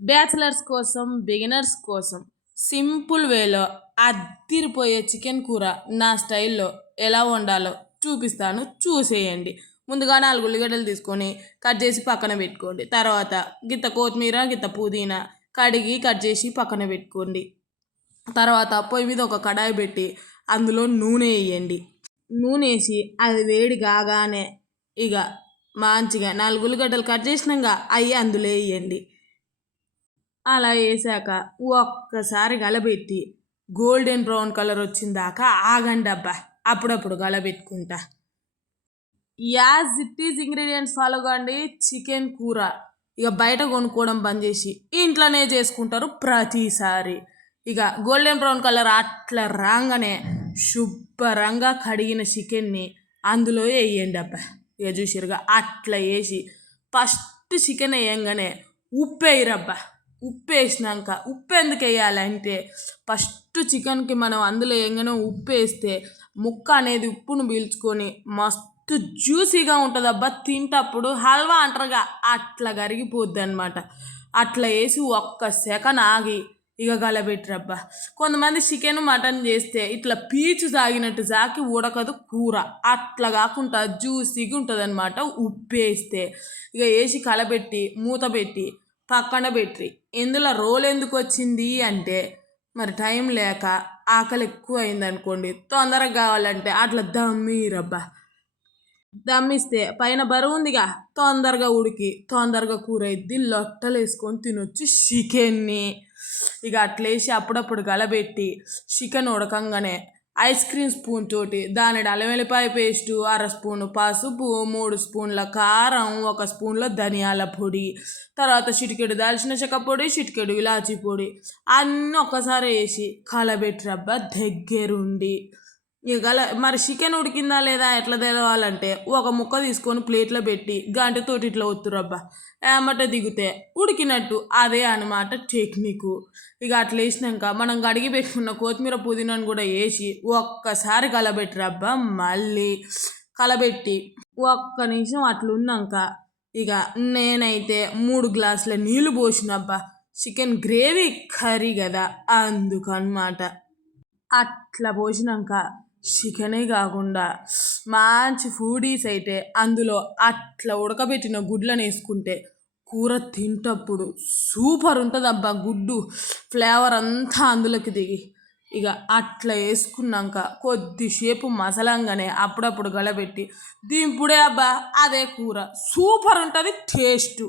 Bachelors కోసం, beginners కోసం simple వేలో అద్దిరిపోయే చికెన్ కూర నా స్టైల్లో ఎలా వండాలో చూపిస్తాను, చూసేయండి. ముందుగా 4 ఉల్లిగడ్డలు తీసుకొని కట్ చేసి పక్కన పెట్టుకోండి. తర్వాత గిత్త కొత్తిమీర, గిత్త పుదీనా కడిగి కట్ చేసి పక్కన పెట్టుకోండి. తర్వాత పొయ్యి మీద ఒక కడాయి పెట్టి అందులో నూనె వేయండి. నూనె వేసి అది వేడి కాగానే ఇక మంచిగా 4 ఉల్లిగడ్డలు కట్ చేసినాక అవి అందులో వేయండి. అలా వేసాక ఒక్కసారి కలబెట్టి గోల్డెన్ బ్రౌన్ కలర్ వచ్చిందాకా ఆగండి అబ్బా. అప్పుడప్పుడు కలబెట్టుకుంటా. As it is ingredients follow కాండి. చికెన్ కూర ఇక బయట కొనుక్కోవడం బంద్ చేసి ఇంట్లోనే చేసుకుంటారు ప్రతిసారి. ఇక గోల్డెన్ బ్రౌన్ కలర్ అట్లా రాగానే శుభ్రంగా కడిగిన చికెన్ని అందులో వేయండి అబ్బా. ఇక చూసిరుగా అట్లా వేసి ఫస్ట్ చికెన్ వేయంగానే ఉప్పు వేయరబ్బా. ఉప్పు వేసినాక ఉప్పు ఎందుకు వేయాలంటే ఫస్ట్ చికెన్కి మనం అందులో వేయగానే ఉప్పు వేస్తే ముక్క అనేది ఉప్పును పీల్చుకొని మస్తు జ్యూసీగా ఉంటుంది అబ్బా. తింటప్పుడు హల్వా అంటారుగా అట్లా కరిగిపోద్ది అనమాట. అట్లా వేసి ఒక్క సెకండ్ ఆగి ఇక గలబెట్టరబ్బా. కొంతమంది చికెన్ మటన్ చేస్తే ఇట్లా పీచు సాగినట్టు సాకి ఉడకదు కూర. అట్లా కాకుండా జ్యూసీగా ఉంటుంది అనమాట ఉప్పు వేస్తే. ఇక వేసి కలబెట్టి మూత పెట్టి పక్కన పెట్టి ఇందులో రోల్ ఎందుకు వచ్చింది అంటే మరి టైం లేక ఆకలి ఎక్కువ అయిందనుకోండి, తొందరగా కావాలంటే అట్లా దమ్మిరబ్బా. దమ్మిస్తే పైన బరువు ఉందిగా, తొందరగా ఉడికి తొందరగా కూర అయింది. లొట్టలు వేసుకొని తినొచ్చు చికెన్ని. ఇక అట్లేసి అప్పుడప్పుడు గలబెట్టి చికెన్ ఉడకంగానే ఐస్ క్రీమ్ స్పూన్ తోటి దాని అల్లం వెల్లిపాయ పేస్టు, 1/2 స్పూను పసుపు, 3 స్పూన్ల కారం, 1 స్పూన్ల ధనియాల పొడి, తర్వాత చిటికెడు దాల్చిన చెక్క పొడి, చిటికెడు ఇలాచీ పొడి అన్నీ ఒక్కసారి వేసి కలబెట్టరబ్బా దగ్గరుండి. ఇక మరి చికెన్ ఉడికిందా లేదా ఎట్లా తెలవాలంటే ఒక ముక్క తీసుకొని ప్లేట్లో పెట్టి గంటతోటి ఇట్లా ఒత్తురబ్బా. ఏమంటే దిగితే ఉడికినట్టు. అదే అనమాట టెక్నిక్. ఇక అట్లా వేసినాక మనం కడిగి పెట్టుకున్న కొత్తిమీర పుదీనాను కూడా వేసి ఒక్కసారి కలబెట్టరబ్బా. మళ్ళీ కలబెట్టి ఒక్క నిమిషం అట్లున్నాక ఇక నేనైతే 3 గ్లాసుల నీళ్ళు పోసినబ్బా. చికెన్ గ్రేవీ కర్రీ కదా అందుకనమాట. అట్లా పోసినాక చికెనే కాకుండా మంచి ఫుడీస్ అయితే అందులో అట్లా ఉడకబెట్టిన గుడ్లను వేసుకుంటే కూర తింటప్పుడు సూపర్ ఉంటుంది అబ్బా. గుడ్డు ఫ్లేవర్ అంతా అందులోకి దిగి ఇక అట్లా వేసుకున్నాక కొద్దిసేపు మసలంగానే అప్పుడప్పుడు గలబెట్టి దింపుడే అబ్బా. అదే కూర సూపర్ ఉంటుంది టేస్ట్.